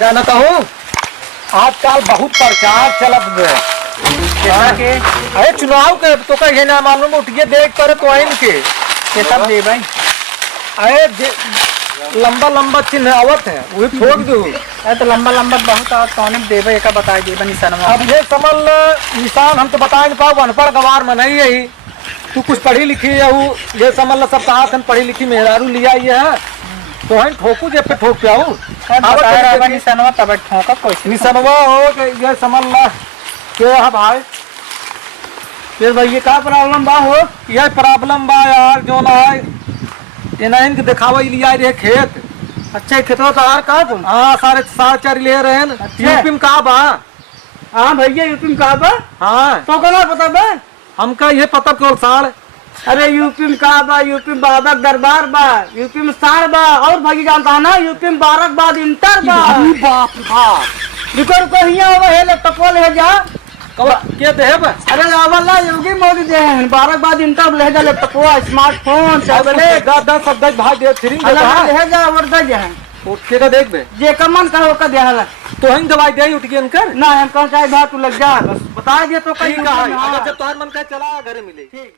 जानता हूँ आजकल बहुत प्रचार चलत है के अरे चुनाव के तो कहे ना मालूम उठिए देख कर तो इनके के सब दे भाई। अरे लंबा लंबा चिन्ह आवत है वही ठोक दू। अरे तो लंबा लंबा बहुत आवत कौन दे भाई का बता दे बनी सनवा। अब ये समझ निशान हम तो बता नहीं पाओ अनपढ़ गवार में नहीं यही तू कुछ पढ़ी लिखी है वो ये समझ ल सब कहा पढ़ी लिखी मेहरारू लिया ये है तो हम ठोकू जे पे ठोक के आऊ निशानवा तब ठोका कोई निशानवा हो ये समझ ला के है भाई फिर भाई ये का प्रॉब्लम बा हो यह प्रॉब्लम बा यार जो ना है ये ना इनके दिखावा लिया रे खेत। अच्छा खेतवा तो हार कहा तुम। हाँ सारे 4.5 ले रहे हैं यूपी में कहा बा। हाँ भैया यूपी में कहा बा। हाँ तो कला पता बा हमका ये पता को साड़। अरे यूपी में कहा बा यूपी में बाबा दरबार बा यूपी में साड़ बा और भाई जानता है ना यूपी में बाराबाद इंटर बा। बाप बाप रुको रुको हिया अब है टपोल है जा के दे बा। अरे आवला योगी मोदी दे हैं बाराबाद इंटर ले जा लैपटॉपवा स्मार्टफोन टैबलेट गादा सब दस भाई दे थ्री अलग ले जा और दे जा उठ के देख बे जे कमन कहो का दे हला तो हम दवाई दे उठ के इनकर ना हम कौन चाहे बात तू लग जा बस बता दिया तो कहीं ठीक है अगर जब तुम्हारा मन का चला घरे मिले। ठीक।